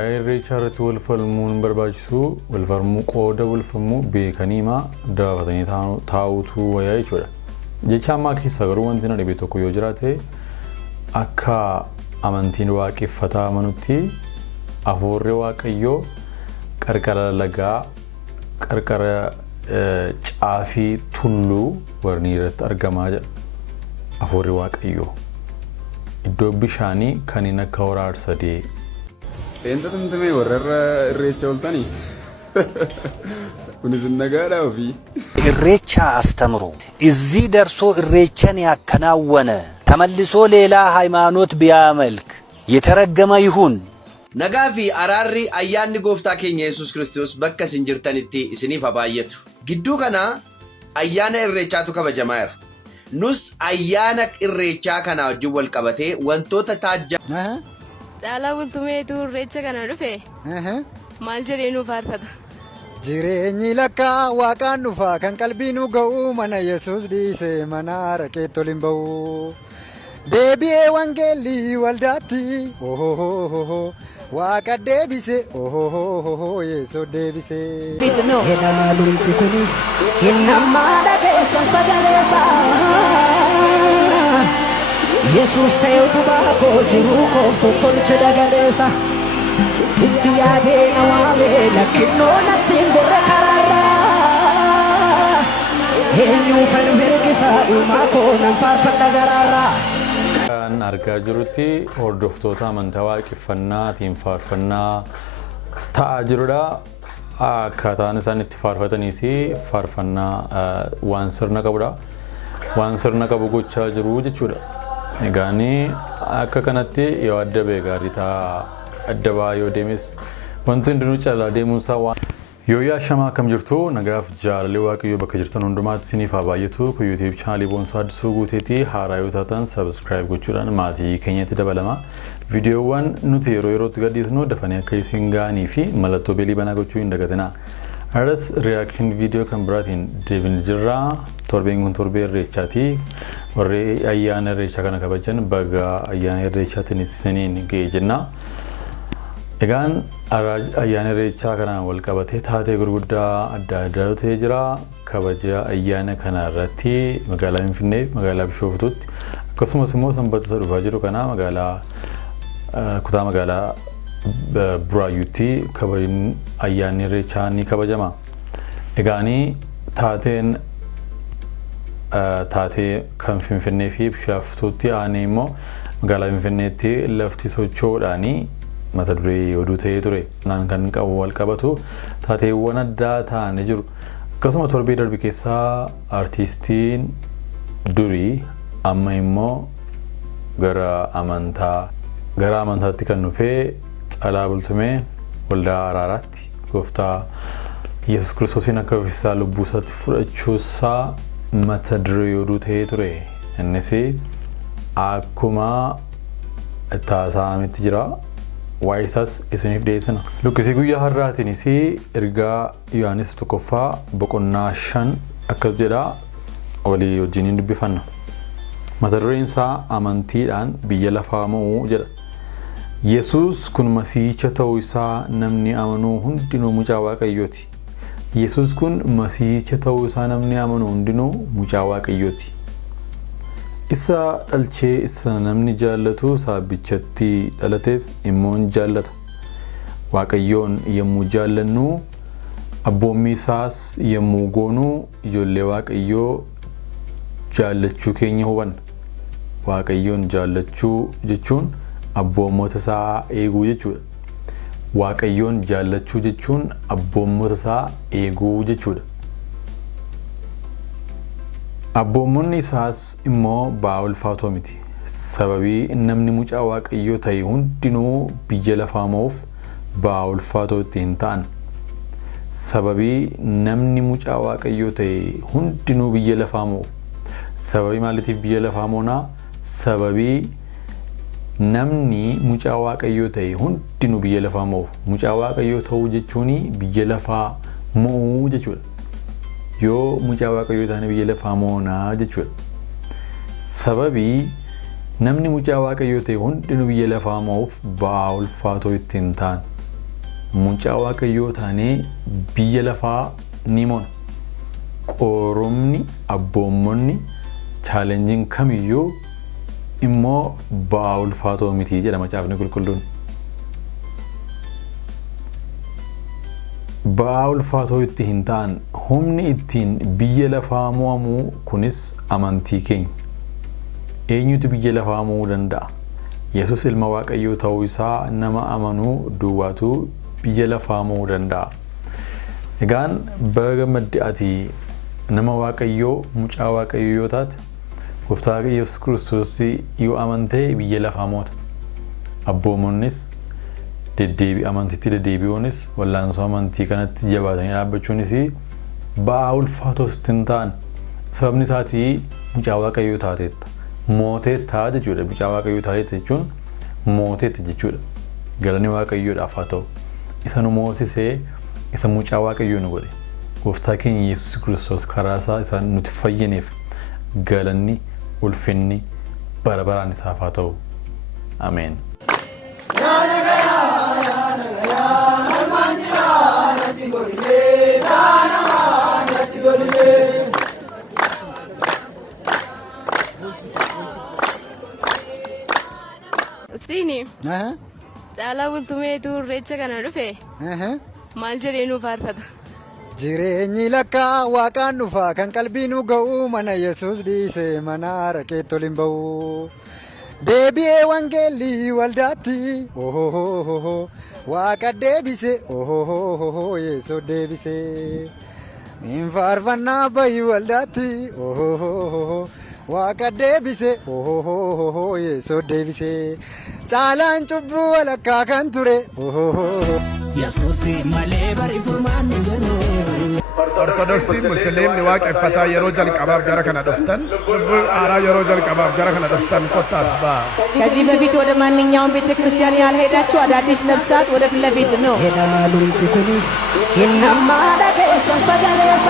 Irreecha irratti wal falmuun barbaachisu wal falmuu qooda wal falmuu beekaniima daafatanii taa'uutu wayyaa jechuudha. Jecha ammaa keessa garuu wanti na dhibe tokko yoo jiraate akka amantiin waaqeffataa amanutti afuurri waaqayyoo qarqara lagaa qarqara caafii tulluu warni irratti argamaa jedha. Afuurri waaqayyoo iddoo bishaanii kan hin akka waraarsadee Enta tumtume warra irreecha oltani kunis nagaadha ofi ኢሬቻ አስተምሮ እዚህ ደርሶ ኢሬቻን ያከናወነ ተመልሶ ሌላ ሃይማኖት ቢያመልክ የተረገመ ይሁን። ነጋፊ አራሪ አያኒ ጎፍታ ኬኛ ኢየሱስ ክርስቶስ በከ ሲንጅርተንቲ እስኒፍ አባየቱ ግዱ ከና አያነ ኢሬቻቱ ከበጀማየር ኑስ አያነ ኢሬቻ ከና ወጅ ወልቀበቴ ወንቶተ ታጃ Caalaa bultumeetu irreecha kana dhufe maal jedhee nu faarfata. Jireenyi lakkaa waaqaan dhufa kan qalbii nu ga'u mana Yesuus dhiise mana rakeetti ol hin ba'u. Deebi'ee wangeellii waldaatti waaqa deebise Yesuus deebise. Ilaalumti kuni innammaa dhageessa sagaleessa. Yesus ta'utu baako jiru kooftu tolche dagaleessa itti yaadee nawaame lakkinnoo nattiin gorre karaarraa eenyu falmirgisaa dhumaa koo nan faarfadha garaarraa. Kan argaa jirrutti hordoftoota amantaa waaqeffannaatiin faarfannaa ta'aa jirudha. Akkaataan isaan itti faarfatanii fi faarfannaa waan sirna qabudha. Waan sirna qabu gochaa jiru jechuudha. Egaanii akka kanatti yoo adda ba'e gaarii ta'a adda ba'aa yoo deemes wanti hundinuu caalaa deemuunsaa waan yoo yaashamaa akkam jirtu nagaaf jaalallee waaqayyoo bakka jirtan hundumaatti isiniif haa baay'atu. Kun YouTube chaanalii Boonsaa Addisuu Guuteetii haaraa yoo taatan subscribe gochuudhaan maatii keenyatti dabalama. Viidiyoowwan nuti yeroo yerootti gadhiisnu dafanii akka isin ga'anii fi mallattoo beelii banaa gochuu hin dagatinaa. Aras reaction video kan biraatiin deebin jirra. Torbeen kun torbee irreechaati. Warri ayyaana irreechaa kana kabajan baga ayyaana irreechaatiin isiniin ga'e jenna. Egaan ayyaana irreechaa kanaan wal qabatee taatee gurguddaa adda addaatu ta'ee jira. Kabaja ayyaana kana irratti magaalaa Finfinnee magaalaa Bishooftuutti akkasumas immoo sanbata isa dhufaa jiru kana magaalaa kutaa magaalaa Buraayyuutti kabajni ayyaanni irreechaa ni kabajama. Egaanii taatee kan Finfinnee fi Bishooftuutti aanee immoo magaalaa Finfinneetti lafti socho'uudhaanii mata duree oduu ta'ee ture. Naan kan qabu wal qabatu taateewwan addaa ta'anii jiru. Akkasuma torbee darbe keessaa artiistiin durii amma immoo gara amantaatti kan dhufee Caalaa Bultumee waldaa Araaraatti gooftaa Yesuus Kiristoosiin akka ofiisaa lubbuu isaatti fudhachuusaa mata duree oduu ta'ee ture. Innis akkuma taasifametti jira. Waa'ee isaas isiniif dhiyeessina. Lukkisii guyyaa har'aatiinis ergaa Yohaannis 1:5 akkas jedha walii wajjin dubbifanna. Mata dureen isaa amantiidhaan biyya lafaa mo'uu jedha. Yesuus kun masiihicha ta'uu isaa namni amanuu hundinuu mucaa waaqayyooti. Yesuus kun masiihicha ta'uu isaa namni amanu hundinuu mucaa waaqayyooti. Isa dhalchee isa namni jaallatu saabbichatti dhalates immoo jaallata. Waaqayyoon yommuu jaallannu abboommii isaas yommuu goonu ijoollee waaqayyoo jaallachuu keenya hubanna. Waaqayyoon jaallachuu jechuun abboommota isaa eeguu jechuudha. Waaqayyoon jaallachuu jechuun abboommota isaa eeguu jechuudha. Abboommonni isaas immoo ba'aa ulfaatoo miti. Sababii namni mucaa waaqayyoo ta'e hundinuu biyya lafaa mo'uuf ba'aa ulfaatoo itti hin ta'an. Sababii namni mucaa waaqayyoo ta'e hundinuu biyya lafaa mo'uuf. Sababii maaliitiif biyya lafaa mo'naa? Sababii namni mucaa waaqayyoo ta'e hundinuu biyya lafaa mo'uuf. Mucaa waaqayyoo ta'uu jechuun biyya lafaa mo'uu jechuudha. Yoo mucaa waaqayyoo taane biyya lafaa mo'naa jechuudha. Sababii namni mucaa waaqayyoo ta'e hundinuu biyya lafaa mo'uuf ba'aa ulfaatoo itti hin ta'an. mucaa waaqayyoo taanee biyya lafaa ni moona. Qorumni abboommonni chaalenjiin kamiyyuu immoo ba'aa ulfaatoo miti jedha macaafni qulqulluun. Ba'aa ulfaatoo itti hin ta'an humni ittiin biyya lafaa mo'amu kunis amantii keenya. Eenyutu biyya lafaa mo'uu danda'a? Yesus ilma waaqayyoo ta'uu isaa nama amanuu duwwaatu biyya lafaa mo'uu danda'a. Egaan baga maddi ati nama waaqayyoo mucaa waaqayyoo yoo taate gooftaa Yesus Kiristoos yoo amantee biyya lafaa moota. Abboomonnis deddeebii amantiitti deddeebi'uunis wallaansoo amantii kanatti jabaatanii dhaabbachuunis ba'aa ulfaatoo hin ta'an. Sababni isaatii mucaa waaqayyoo taateetta. Mooteetta jechuudha. Mucaa waaqayyoo taateetta jechuun mooteetta jechuudha. Galanni waaqayyoodhaaf haa ta'u. Isa nu moosisee isa mucaa waaqayyoo nu godhe. Gooftaa keenya Yesus Kiristoos karaa isaa isaan nuti fayyineef galanni ulfinni bara baraan isaaf haa ta'u. Ameen. Sini. Caalaa bultumeetu irreecha kana dhufe. Maal jedhee nu faarfata? Jireenyi lakkaa waaqaan dhufa kan qalbii nu ga'u mana Yesuus dhiise mana rakeetti ol hin ba'u. Deebi'ee wangeelli waldaatti waaqa deebise Yesuus deebise. Hin faarfannaa bayi waldaatti waaqa deebise Yesuus deebise. Caalaan cubbuu walakkaa kan ture. Ortodoksii Musliimni waaqeffataa yeroo jalqabaaf gara kana dhuftan aaraa yeroo jalqabaaf gara kana dhuftan kottaas ba'a. ከዚህ በፊት ወደ ማንኛውም ቤተ ክርስቲያን ያልሄዳችሁ አዳዲስ ነፍሳት ወደ ፊት ለፊት ነው ሄዳሉንቲ ኩኒ ይናማዳገሰ ሰገሌሳ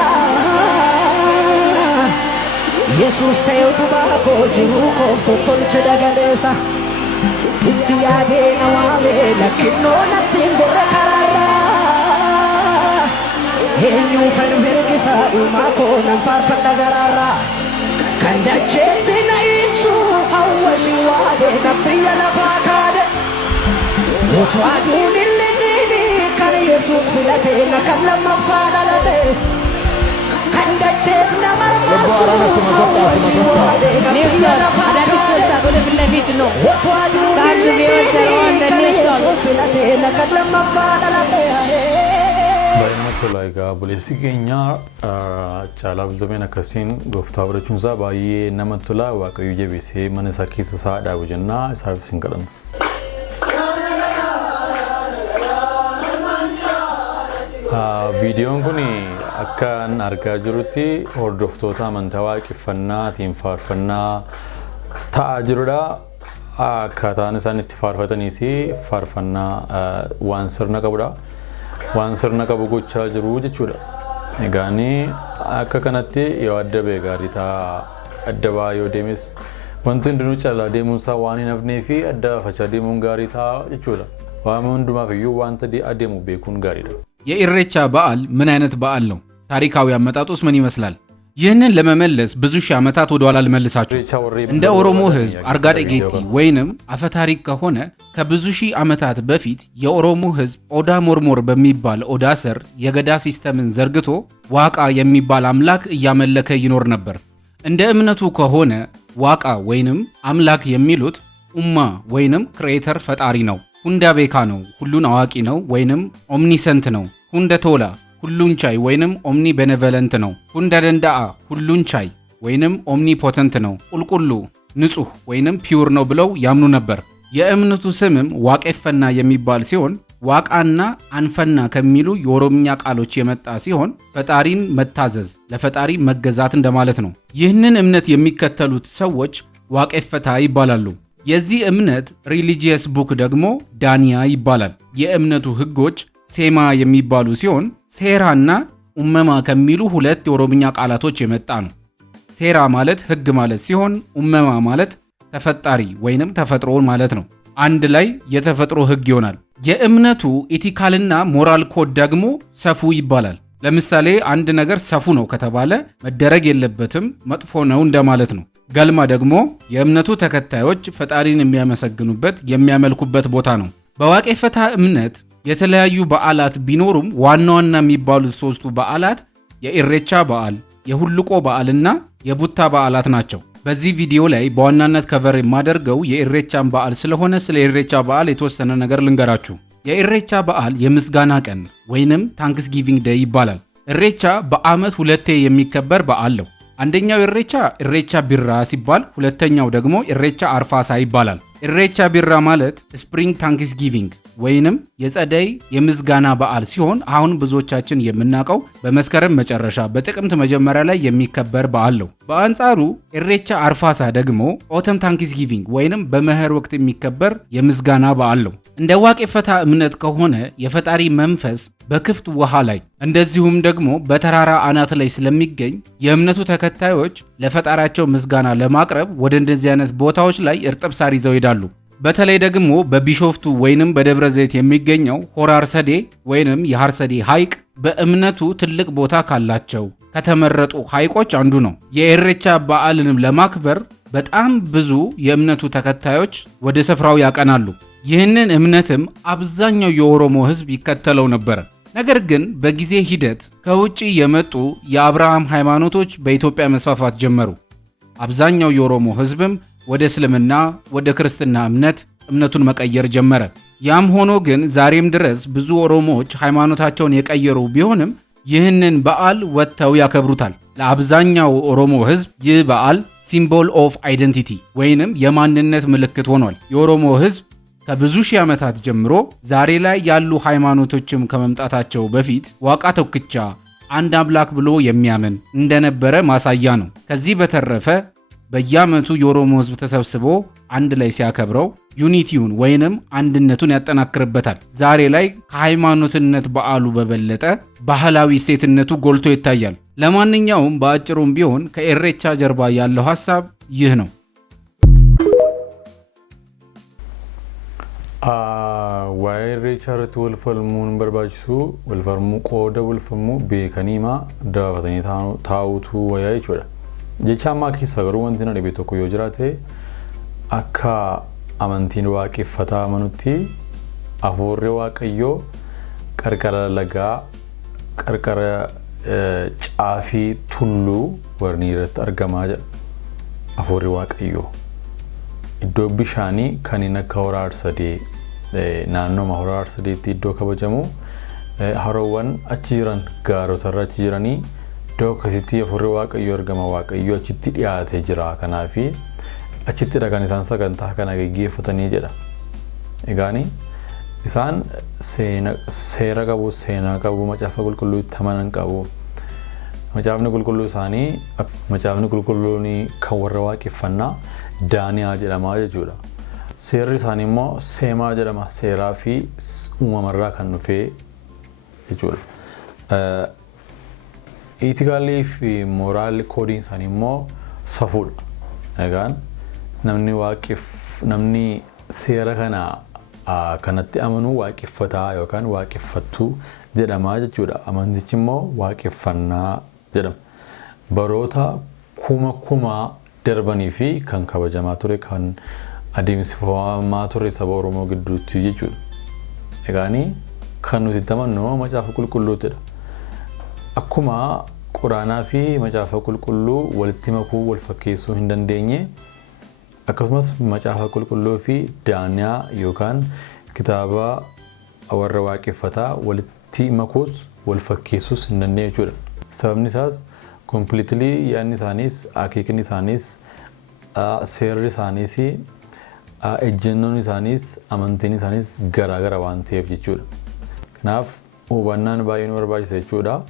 ኢየሱስ ተዩቱ ባኮ ጅሩ ኮፍቶ ቶልቸ ደገሌሳ ኢትያጌ ነዋሌ ለኪኖ ነቲን ጎረ ከራራ eenyu fermerkisa uumako nan faarfadha garaarra kan dacheetti na ibsu hawwashi waade na biyya lafaa kaade utuu aduun illee jiini kan Yesuus filate na kan lammaffaa dhalate kan dacheef na marmarsu hawwashi waade na biyya lafaa kaade utuu aduun illee jiini kan Yesuus filate na kan lammaffaa dhalate. Baay'inatti tola egaa buleessi keenya caalaa bultumeen akkasiin gooftaa barachuun isaa baay'ee namatti tola. Waaqayyo jabeessee mana isaa keessa isaa dhaabu jennaa isaaf isin kadhanna. Viidiyoon kun akka argaa jirutti hordoftoota amantaa waaqeffannaatiin faarfannaa ta'aa jirudha. Akkaataan isaan itti faarfataniis faarfannaa waan sirna qabudha. Waan sirna qabu gochaa jiru jechuudha. Egaani akka kanatti yoo adda ba'e gaarii ta'a. Adda ba'aa yoo deemes wanti hundinuu caalaa deemuunsaa waan hin hafnee fi adda fachaa deemuun gaarii ta'a jechuudha. Waan hundumaaf iyyuu wanta adeemu beekuun gaariidha. የኢሬቻ በዓል ምን አይነት በዓል ነው? ታሪካዊ አመጣጡስ ምን ይመስላል? ይህንን ለመመለስ ብዙ ሺህ ዓመታት ወደ ኋላ ልመልሳችሁ። እንደ ኦሮሞ ህዝብ አርጋዴ ጌቲ ወይንም አፈታሪክ ከሆነ ከብዙ ሺህ ዓመታት በፊት የኦሮሞ ህዝብ ኦዳ ሞርሞር በሚባል ኦዳ ስር የገዳ ሲስተምን ዘርግቶ ዋቃ የሚባል አምላክ እያመለከ ይኖር ነበር። እንደ እምነቱ ከሆነ ዋቃ ወይንም አምላክ የሚሉት ኡማ ወይንም ክሬተር ፈጣሪ ነው። ሁንዳ ቤካ ነው፣ ሁሉን አዋቂ ነው ወይንም ኦምኒሰንት ነው። ሁንደ ቶላ ሁሉን ቻይ ወይንም ኦምኒ ቤኔቨለንት ነው። ሁንዳ ደንዳአ ሁሉን ቻይ ወይንም ኦምኒ ፖተንት ነው። ቁልቁሉ ንጹህ ወይንም ፒውር ነው ብለው ያምኑ ነበር። የእምነቱ ስምም ዋቄፈና የሚባል ሲሆን ዋቃና አንፈና ከሚሉ የኦሮምኛ ቃሎች የመጣ ሲሆን ፈጣሪን መታዘዝ፣ ለፈጣሪ መገዛት እንደማለት ነው። ይህንን እምነት የሚከተሉት ሰዎች ዋቄፈታ ይባላሉ። የዚህ እምነት ሪሊጂየስ ቡክ ደግሞ ዳንያ ይባላል። የእምነቱ ህጎች ሴማ የሚባሉ ሲሆን ሴራና ኡመማ ከሚሉ ሁለት የኦሮምኛ ቃላቶች የመጣ ነው። ሴራ ማለት ህግ ማለት ሲሆን ኡመማ ማለት ተፈጣሪ ወይንም ተፈጥሮን ማለት ነው። አንድ ላይ የተፈጥሮ ሕግ ይሆናል። የእምነቱ ኢቲካልና ሞራል ኮድ ደግሞ ሰፉ ይባላል። ለምሳሌ አንድ ነገር ሰፉ ነው ከተባለ መደረግ የለበትም መጥፎ ነው እንደማለት ነው። ገልማ ደግሞ የእምነቱ ተከታዮች ፈጣሪን የሚያመሰግኑበት የሚያመልኩበት ቦታ ነው። በዋቄ ፈታ እምነት የተለያዩ በዓላት ቢኖሩም ዋና ዋና የሚባሉት ሶስቱ በዓላት የኢሬቻ በዓል፣ የሁልቆ በዓልና የቡታ በዓላት ናቸው። በዚህ ቪዲዮ ላይ በዋናነት ከቨር የማደርገው የኢሬቻን በዓል ስለሆነ ስለ ኢሬቻ በዓል የተወሰነ ነገር ልንገራችሁ። የኢሬቻ በዓል የምስጋና ቀን ወይንም ታንክስጊቪንግ ዴይ ይባላል። ኢሬቻ በዓመት ሁለቴ የሚከበር በዓል ነው። አንደኛው ኢሬቻ ቢራ ሲባል፣ ሁለተኛው ደግሞ ኢሬቻ አርፋሳ ይባላል። ኢሬቻ ቢራ ማለት ስፕሪንግ ታንክስጊቪንግ ወይንም የጸደይ የምስጋና በዓል ሲሆን አሁን ብዙዎቻችን የምናውቀው በመስከረም መጨረሻ በጥቅምት መጀመሪያ ላይ የሚከበር በዓል ነው። በአንጻሩ ኢሬቻ አርፋሳ ደግሞ ኦተም ታንክስጊቪንግ ወይንም በመኸር ወቅት የሚከበር የምስጋና በዓል ነው። እንደ ዋቄ ፈታ እምነት ከሆነ የፈጣሪ መንፈስ በክፍት ውሃ ላይ እንደዚሁም ደግሞ በተራራ አናት ላይ ስለሚገኝ የእምነቱ ተከታዮች ለፈጣሪያቸው ምስጋና ለማቅረብ ወደ እንደዚህ አይነት ቦታዎች ላይ እርጥብ ሳር ይዘው ይሄዳሉ። በተለይ ደግሞ በቢሾፍቱ ወይንም በደብረ ዘይት የሚገኘው ሆራ አርሰዴ ወይንም የሐርሰዴ ሐይቅ በእምነቱ ትልቅ ቦታ ካላቸው ከተመረጡ ሐይቆች አንዱ ነው። የኢሬቻ በዓልንም ለማክበር በጣም ብዙ የእምነቱ ተከታዮች ወደ ስፍራው ያቀናሉ። ይህንን እምነትም አብዛኛው የኦሮሞ ሕዝብ ይከተለው ነበር። ነገር ግን በጊዜ ሂደት ከውጪ የመጡ የአብርሃም ሃይማኖቶች በኢትዮጵያ መስፋፋት ጀመሩ። አብዛኛው የኦሮሞ ሕዝብም ወደ እስልምና ወደ ክርስትና እምነቱን መቀየር ጀመረ። ያም ሆኖ ግን ዛሬም ድረስ ብዙ ኦሮሞዎች ሃይማኖታቸውን የቀየሩ ቢሆንም ይህንን በዓል ወጥተው ያከብሩታል። ለአብዛኛው ኦሮሞ ሕዝብ ይህ በዓል ሲምቦል ኦፍ አይደንቲቲ ወይንም የማንነት ምልክት ሆኗል። የኦሮሞ ሕዝብ ከብዙ ሺህ ዓመታት ጀምሮ ዛሬ ላይ ያሉ ሃይማኖቶችም ከመምጣታቸው በፊት ዋቃ ቶክቻ አንድ አምላክ ብሎ የሚያምን እንደነበረ ማሳያ ነው። ከዚህ በተረፈ በየዓመቱ የኦሮሞ ሕዝብ ተሰብስቦ አንድ ላይ ሲያከብረው ዩኒቲውን ወይንም አንድነቱን ያጠናክርበታል። ዛሬ ላይ ከሃይማኖትነት በዓሉ በበለጠ ባህላዊ እሴትነቱ ጎልቶ ይታያል። ለማንኛውም በአጭሩም ቢሆን ከኢሬቻ ጀርባ ያለው ሐሳብ ይህ ነው። waa'ee irreechaa irratti wal falmuun barbaachisu wal falmuu qooda wal falmuu beekaniima dabafatanii taa'utu wayyaa jechuudha. Jecha ammaa keessa garuu wanti na dhibe tokko yoo jiraate akka amantiin waaqeffataa amanutti afuurri waaqayyoo qarqara lagaa qarqara caafii tulluu warni irratti argamaa jedha. Afuurri waaqayyoo iddoo bishaanii kan inni akka hora arsadee naannoo hora arsadeetti iddoo kabajamu haroowwan achi jiran gaarotarra achi jiranii iddoo akkasitti afuurri waaqayyoo argama. Waaqayyoo achitti dhiyaatee jira. Kanaaf achittidha kan isaan sagantaa kana gaggeeffatanii jedha. Egaani isaan seera qabu, seenaa qabu, macaafa qulqulluu itti amanan qabu. Macaafni qulqulluu isaanii macaafni qulqulluun kan warra waaqeffannaa daaniyaa jedhama jechuudha. Seerri isaanii immoo seemaa jedhama. Seeraa fi uumamarraa kan dhufee jechuudha. Iitikaalii fi mooraalii koodiin isaanii immoo safuudha. Egaan namni seera kana kanatti amanuu waaqeffataa yookaan waaqeffattuu jedhama jechuudha. Amantichi immoo waaqeffannaa jedhama. Baroota kuma darbanii fi kan kabajamaa ture kan adeemsifamaa ture saba Oromoo gidduutti jechuudha. Egaanii kan nuti amannu macaafa qulqulluutidha. Akkuma quraanaa fi macaafa qulqulluu walitti makuu wal fakkeessuu hin dandeenye akkasumas macaafa qulqulluu fi daaniyaa yookaan kitaaba warra waaqeffataa walitti makuus wal fakkeessuus hin dandeenye jechuudha. Sababni isaas completely yaadni isaaniis akeekni isaaniis seerri isaaniis ejjennoon isaaniis amantiin isaaniis garaagara waan ta'eef jechuudha. Kanaaf hubannaan baay'ee nu barbaachisa jechuudha.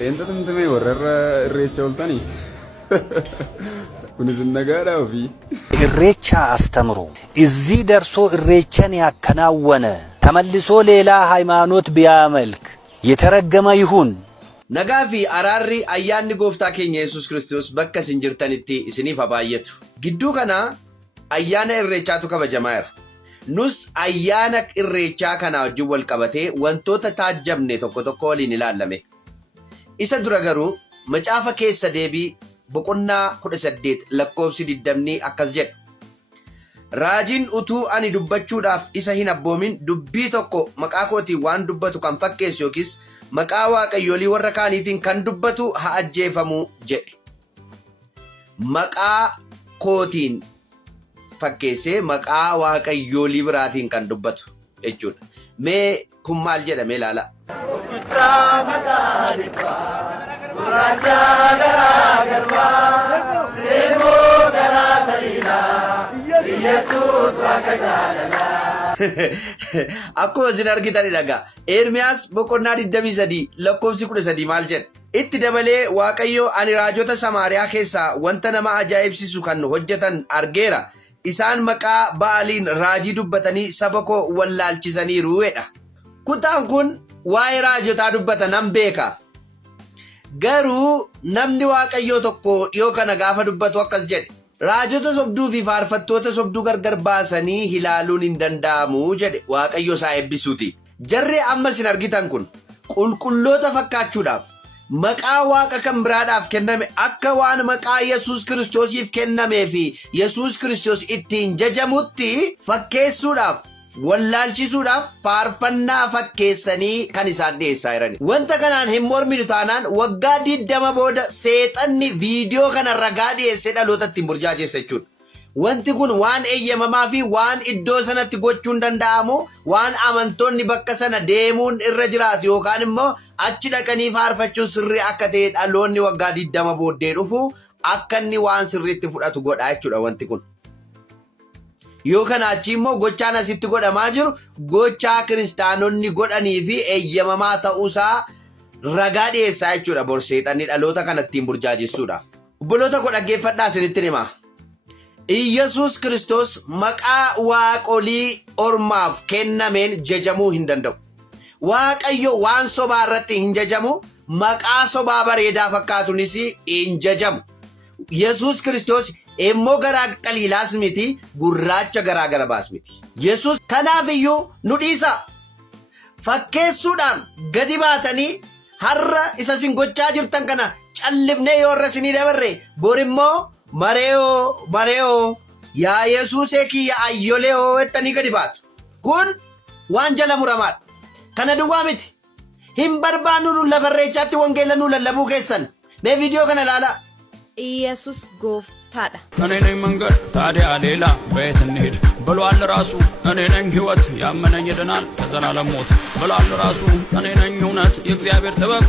Eenyutu tumtumee warra irreecha ooltanii? Kunis nagaadhaa ofii. ኢሬቻ አስተምሮ እዚህ ደርሶ ኢሬቻን ያከናወነ ተመልሶ ሌላ ሃይማኖት ቢያመልክ የተረገመ ይሁን Nagaa fi araarri ayyaanni gooftaa keenya Yesuus Kiristoos bakka isin jirtanitti isiniif haa baay'atu. Gidduu kana ayyaana irreechaatu kabajamaa jira. Nus ayyaana irreechaa kana wajjin wal qabatee wantoota taajjabne tokko tokko waliin ilaallame. Isa dura garuu macaafa keessa deebii boqonnaa 18 lakkoofsi 20 akkas jedha. Raajiin utuu ani dubbachuudhaaf isa hin abboomin dubbii tokko maqaa kootiin waan dubbatu kan fakkeessu yookiis maqaa waaqayyoolii warra kaaniitiin kan dubbatu haa ajjeefamu jedhe. Maqaa kootiin fakkeessee maqaa waaqayyoolii biraatiin kan dubbatu jechuudha. Mee kun maal jedhame ilaala. Akkuma isin argitan dhagaa Ermiyaas boqonnaa 23 lakkoofsi 13 maal jedha? Itti dabalee Waaqayyo ani raajota Samaariyaa keessaa wanta nama ajaa'ibsiisu kan hojjetan argeera. Isaan maqaa Ba'aaliin raajii dubbatanii saba koo wallaalchisaniiru jedha. Kutaan kun waa'ee raajotaa dubbatan nan beeka. Garuu namni Waaqayyoo tokko dhiyoo kana gaafa dubbatu akkas jedhe. Raajota sobduu fi faarfattoota sobduu gargar baasanii ilaaluun hin danda'amu jedhe Waaqayyo isaa eebbisuuti. Jarri amma isin argitan kun qulqulloota fakkaachuudhaaf maqaa waaqa kan biraadhaaf kenname akka waan maqaa Yesuus Kiristoosiif kennamee fi Yesuus Kiristoos ittiin jajamutti fakkeessuudhaaf wallaalchisuudhaaf faarfannaa fakkeessanii kan isaan dhiyeessaa jiran. Wanta kanaan hin morminu taanaan waggaa 20 booda seexanni viidiyoo kana ragaa dhiyeessee dhalootatti hin burjaajeessa jechuudha. Wanti kun waan eeyyamamaa fi waan iddoo sanatti gochuun danda'amu waan amantoonni bakka sana deemuun irra jiraatu yookaan immoo achi dhaqanii faarfachuun sirrii akka ta'e dhaloonni waggaa 20 booddee dhufu akka inni waan sirriitti fudhatu godha jechuudha wanti kun. Yoo kana achi immoo gochaan asitti godhamaa jiru gochaa kiristaanonni godhanii fi eeyyamamaa ta'uusaa ragaa dhiyeessaa jechuudha borseexanni dhaloota kanattiin burjaajessuudhaaf. Obboloota koo dhaggeeffadhaa isinitti hima. Iyyasuus Kiristoos maqaa waaqolii ormaaf kennameen jajamuu hin danda'u. Waaqayyo waan sobaa irratti hin jajamu, maqaa sobaa bareedaa fakkaatuunis hin jajamu. Yesuus Kiristoos immoo garaa xaliilaas miti, gurraacha garaa gara baas miti. Yesuus kanaaf iyyuu nu dhiisa. Fakkeessuudhaan gadi baatanii har'a isa isin gochaa jirtan kana callifnee yoo irra isinii dabarre bor immoo mareeoo yaa Yesuusee kiyya ayyolee jettanii gadi baatu. Kun waan jala muramaadha. Kana duwwaa miti. Hin barbaannu nu lafa irreechaatti wangeela nu lallabuu keessan. Mee viidiyoo kana ilaalaa. ኢየሱስ ጎፍታዳ እኔ ነኝ መንገድ ታዲያ ሌላ በየት እንሂድ ብሏል ራሱ እኔ ነኝ ሕይወት ያመነኝ ይድናል ከዘላለም ሞት ብሏል ራሱ እኔ ነኝ እውነት የእግዚአብሔር ጥበብ